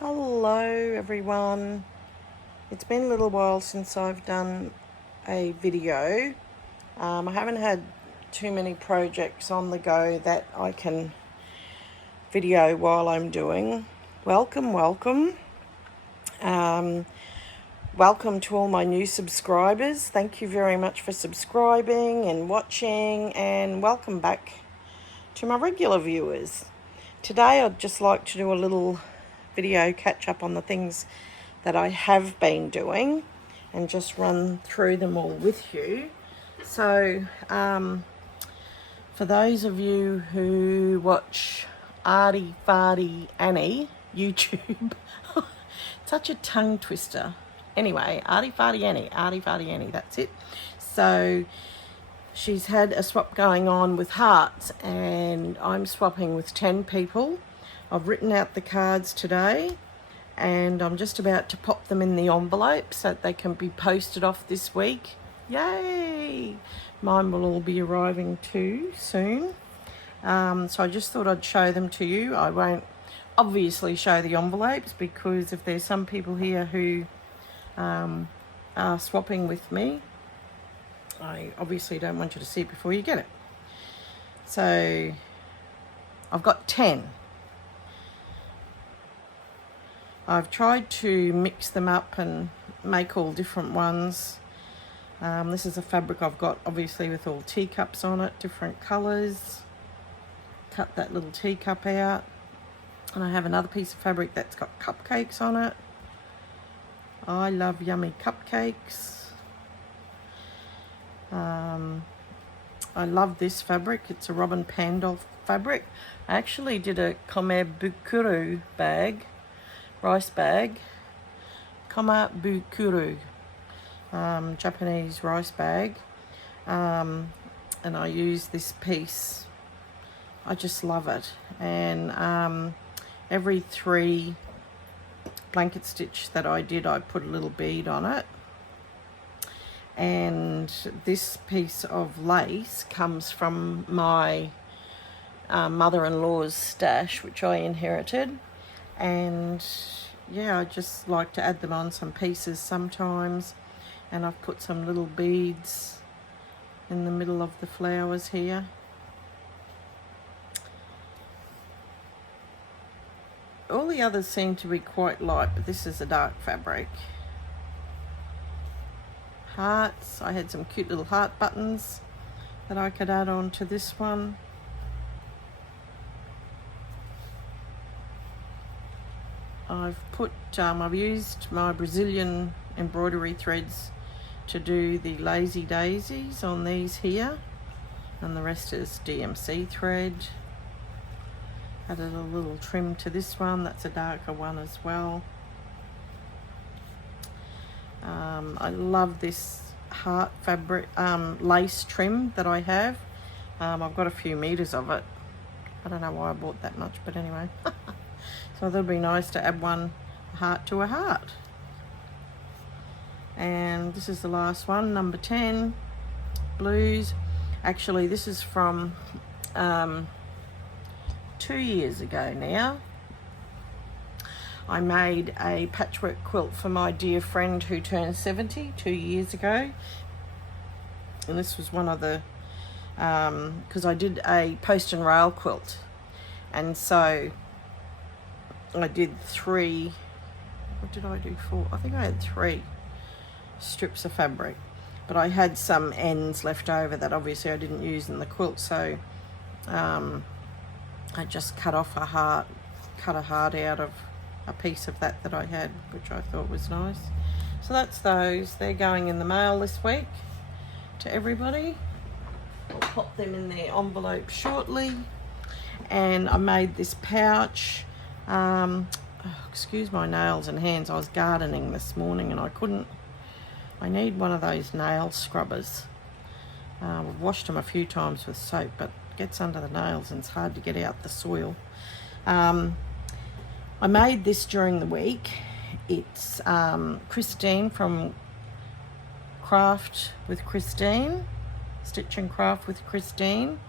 Hello everyone. It's been a little while since I've done a video. I haven't had too many projects on the go that I can video while I'm doing. Welcome. Welcome to all my new subscribers. Thank you very much for subscribing and watching, and welcome back to my regular viewers. Today I'd just like to do a little video catch up on the things that I have been doing and just run through them all with you. So for those of you who watch Arty Farty Annie YouTube, such a tongue twister. Anyway, Arty Farty Annie, that's it. So she's had a swap going on with hearts, and I'm swapping with 10 people. I've written out the cards today, and I'm just about to pop them in the envelope so that they can be posted off this week. Yay! Mine will all be arriving too soon. So I just thought I'd show them to you. I won't obviously show the envelopes because if there's some people here who are swapping with me, I obviously don't want you to see it before you get it. So I've got 10. I've tried to mix them up and make all different ones. This is a fabric I've got obviously with all teacups on it, different colours. Cut that little teacup out. And I have another piece of fabric that's got cupcakes on it. I love yummy cupcakes. I love this fabric. It's a Robin Pandolph fabric. I actually did a Komebukuro bag, rice bag. Komebukuro, Japanese rice bag. And I use this piece. I just love it. And every 3 blanket stitch that I did, I put a little bead on it. And this piece of lace comes from my mother-in-law's stash, which I inherited. And yeah, I just like to add them on some pieces sometimes. And I've put some little beads in the middle of the flowers here. All the others seem to be quite light, but this is a dark fabric. Hearts. I had some cute little heart buttons that I could add on to this one. I've used my Brazilian embroidery threads to do the lazy daisies on these here, and the rest is DMC thread. Added a little trim to this one, that's a darker one as well. I love this heart fabric lace trim that I have. I've got a few meters of it. I don't know why I bought that much, but anyway. So it'll be nice to add one heart to a heart. And this is the last one, number 10, blues. Actually, this is from 2 years ago now. I made a patchwork quilt for my dear friend who turned 70 2 years ago. And this was one of the, because I did a post and rail quilt. And so I did 3, what did I do 4? I think I had 3 strips of fabric. But I had some ends left over that obviously I didn't use in the quilt. So I just cut a heart out of a piece of that I had, which I thought was nice. So that's those. They're going in the mail this week to everybody. I'll pop them in their envelope shortly. And I made this pouch. Excuse my nails and hands. I was gardening this morning and I need one of those nail scrubbers. I've washed them a few times with soap, but it gets under the nails and it's hard to get out the soil. I made this during the week. It's Christine from Craft with Christine, Stitch and Craft with Christine,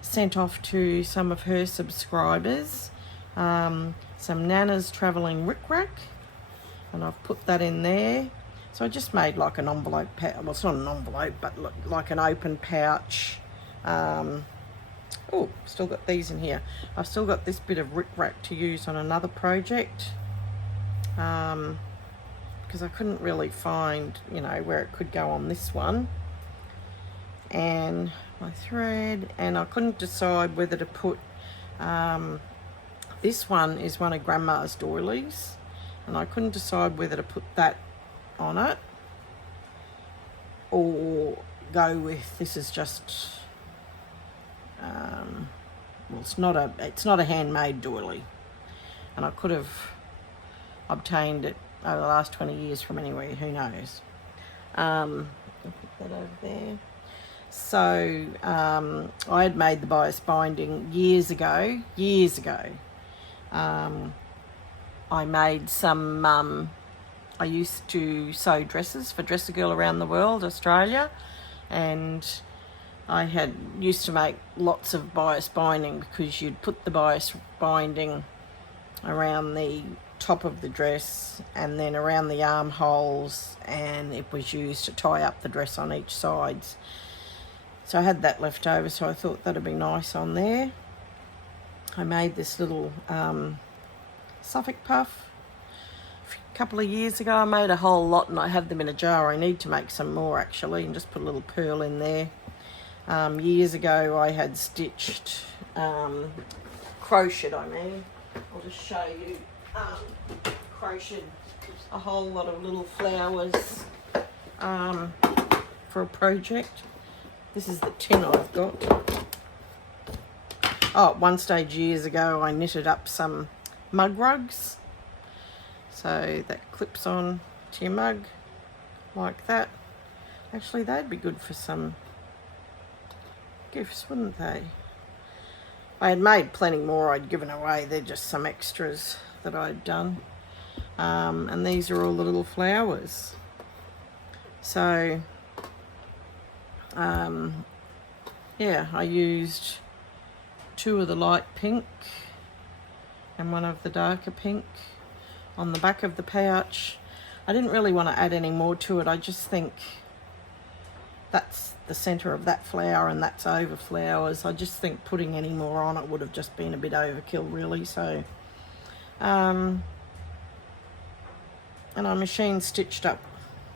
sent off to some of her subscribers. some Nana's Travelling Rickrack, and I've put that in there. So I just made like an envelope, well, it's not an envelope, but like an open pouch. Oh, still got these in here. I've still got this bit of rickrack to use on another project, because I couldn't really find, you know, where it could go on this one. And my thread, and I couldn't decide whether to put, this one is one of Grandma's doilies, and I couldn't decide whether to put that on it or go with, this is just, well, it's not a handmade doily, and I could have obtained it over the last 20 years from anywhere, who knows. I'll put that over there. So I had made the bias binding years ago. I made some, I used to sew dresses for Dress a Girl Around the World, Australia, and I used to make lots of bias binding, because you'd put the bias binding around the top of the dress and then around the armholes, and it was used to tie up the dress on each side. So I had that left over, so I thought that'd be nice on there. I made this little Suffolk puff a couple of years ago. I made a whole lot and I have them in a jar. I need to make some more actually, and just put a little pearl in there. Years ago I had stitched, crocheted, I'll just show you, crocheted a whole lot of little flowers for a project. This is the tin I've got. Oh, at one stage years ago I knitted up some mug rugs, so that clips on to your mug like that. Actually, they'd be good for some gifts, wouldn't they? I had made plenty more I'd given away. They're just some extras that I'd done. And these are all the little flowers. So yeah, I used 2 of the light pink and 1 of the darker pink on the back of the pouch. I didn't really want to add any more to it. I just think that's the center of that flower and that's over flowers. I just think putting any more on it would have just been a bit overkill really. So and I machine stitched up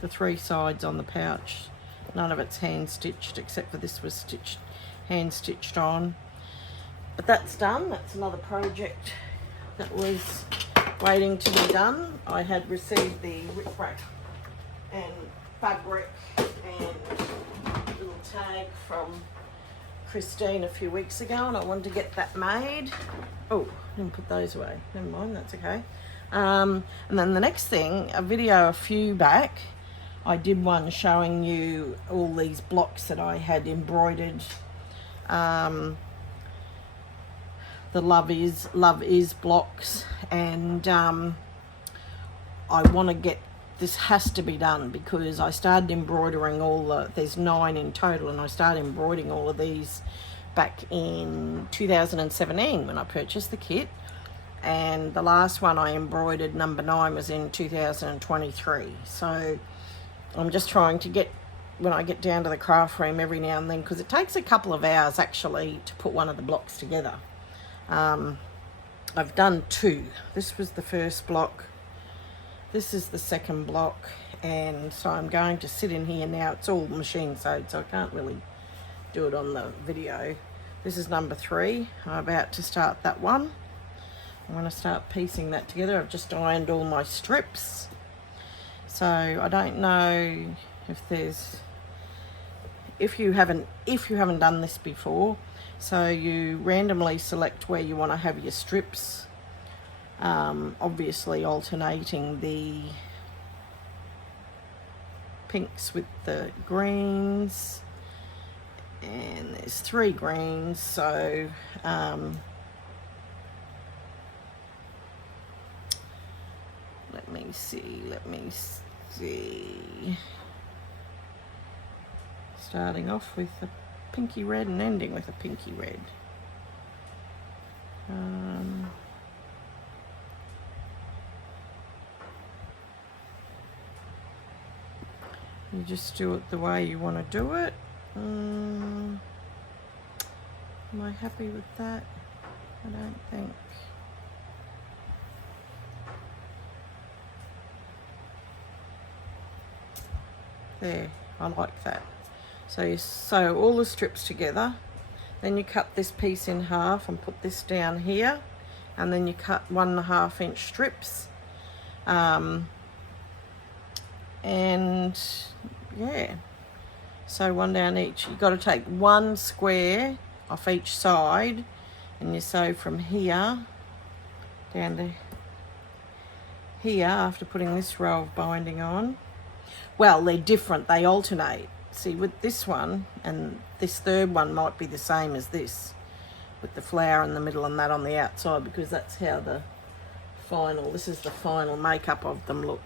the 3 sides on the pouch. None of it's hand stitched, except for this was hand stitched on. But that's done. That's another project that was waiting to be done. I had received the rickrack and fabric and little tag from Christine a few weeks ago, and I wanted to get that made. Oh, I didn't put those away. Never mind, that's okay. And then the next thing, a video a few back, I did one showing you all these blocks that I had embroidered. The Love Is blocks, and I want to get, this has to be done, because I started embroidering there's 9 in total, and I started embroidering all of these back in 2017 when I purchased the kit, and the last one I embroidered, number 9, was in 2023. So I'm just trying to get, when I get down to the craft room every now and then, because it takes a couple of hours actually to put one of the blocks together. I've done 2. This was the first block. This is the second block, and so I'm going to sit in here now. It's all machine sewed, so I can't really do it on the video. This is number 3. I'm about to start that one. I'm going to start piecing that together. I've just ironed all my strips, so I don't know if you haven't done this before. So you randomly select where you want to have your strips, obviously alternating the pinks with the greens, and there's 3 greens, so let me see, starting off with a pinky red and ending with a pinky red. You just do it the way you want to do it. Am I happy with that? I don't think. There, I like that. So you sew all the strips together, then you cut this piece in half and put this down here, and then you cut 1.5 inch strips. And yeah, sew one down each. You've got to take one square off each side, and you sew from here down to here after putting this row of binding on. Well, they're different, they alternate. See, with this one and this third one might be the same as this, with the flower in the middle and that on the outside, because that's how this is the final makeup of them look.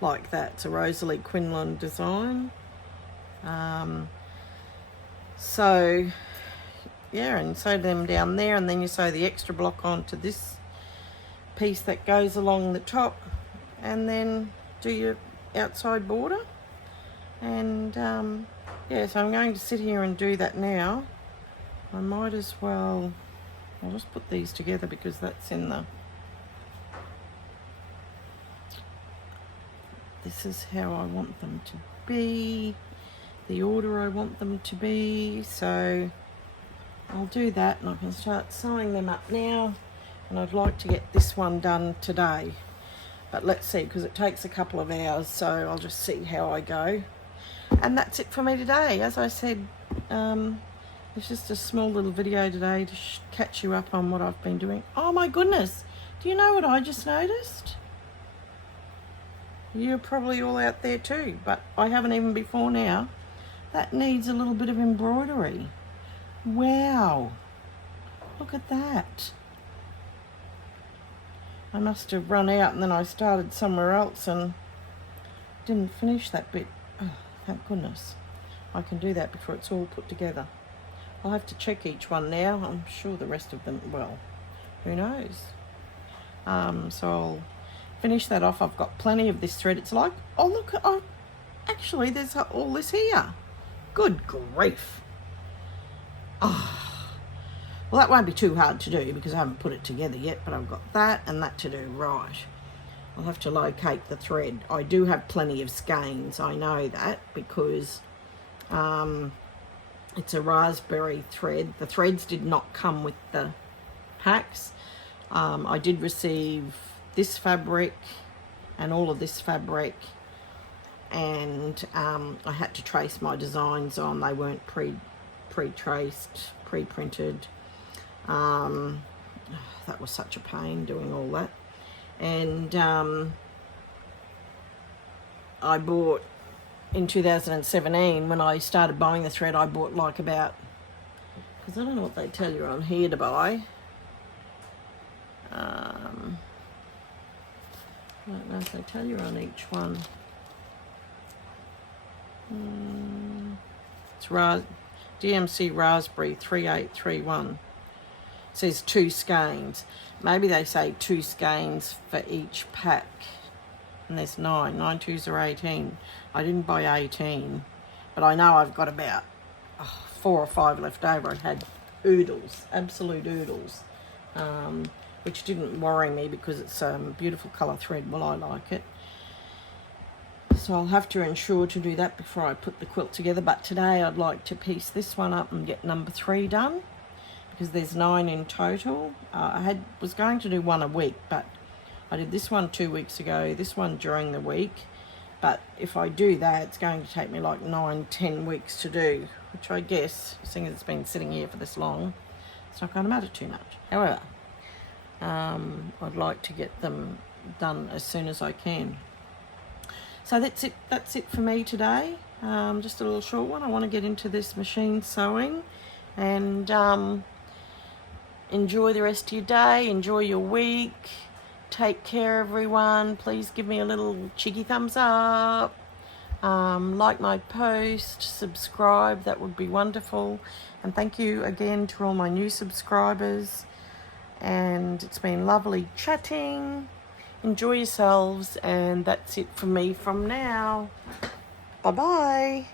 Like that. It's a Rosalie Quinlan design. So yeah, and sew them down there, and then you sew the extra block onto this piece that goes along the top, and then do your outside border. And yeah, so I'm going to sit here and do that now. I might as well, I'll just put these together because that's in the, this is how I want them to be, the order I want them to be. So I'll do that, and I can start sewing them up now. And I'd like to get this one done today, but let's see, because it takes a couple of hours, so I'll just see how I go. And that's it for me today. As I said, it's just a small little video today to catch you up on what I've been doing. Oh my goodness, do you know what I just noticed? You're probably all out there too, but I haven't even before now. That needs a little bit of embroidery. Wow, look at that. I must have run out and then I started somewhere else and didn't finish that bit. Oh, thank goodness. I can do that before it's all put together. I'll have to check each one now. I'm sure the rest of them, well, who knows? So I'll finish that off. I've got plenty of this thread. It's like, oh look, oh, actually there's all this here. Good grief. Oh. Well, that won't be too hard to do because I haven't put it together yet, but I've got that and that to do. Right. I'll have to locate the thread. I do have plenty of skeins. I know that because it's a raspberry thread. The threads did not come with the packs. I did receive this fabric and all of this fabric, and I had to trace my designs on. They weren't pre-traced, pre-printed. That was such a pain doing all that. And I bought in 2017, when I started buying the thread, I bought like about, because I don't know what they tell you on here to buy. I don't know if they tell you on each one. It's DMC Raspberry 3831. It says 2 skeins. Maybe they say 2 skeins for each pack. And there's 9. 9 twos are 18. I didn't buy 18, but I know I've got about 4 or 5 left over. I had oodles, absolute oodles, which didn't worry me because it's a beautiful colour thread. Well, I like it. So I'll have to ensure to do that before I put the quilt together. But today I'd like to piece this one up and get number 3 done, because there's 9 in total. I was going to do one a week, but I did this one 2 weeks ago, this one during the week. But if I do that, it's going to take me like 9-10 weeks to do, which I guess, seeing as it's been sitting here for this long, it's not going to matter too much. However, I'd like to get them done as soon as I can. So that's it for me today. Just a little short one. I want to get into this machine sewing and enjoy the rest of your day, enjoy your week. Take care, everyone. Please give me a little cheeky thumbs up. Like my post, subscribe, that would be wonderful. And thank you again to all my new subscribers. And it's been lovely chatting. Enjoy yourselves, and that's it for me from now. Bye bye.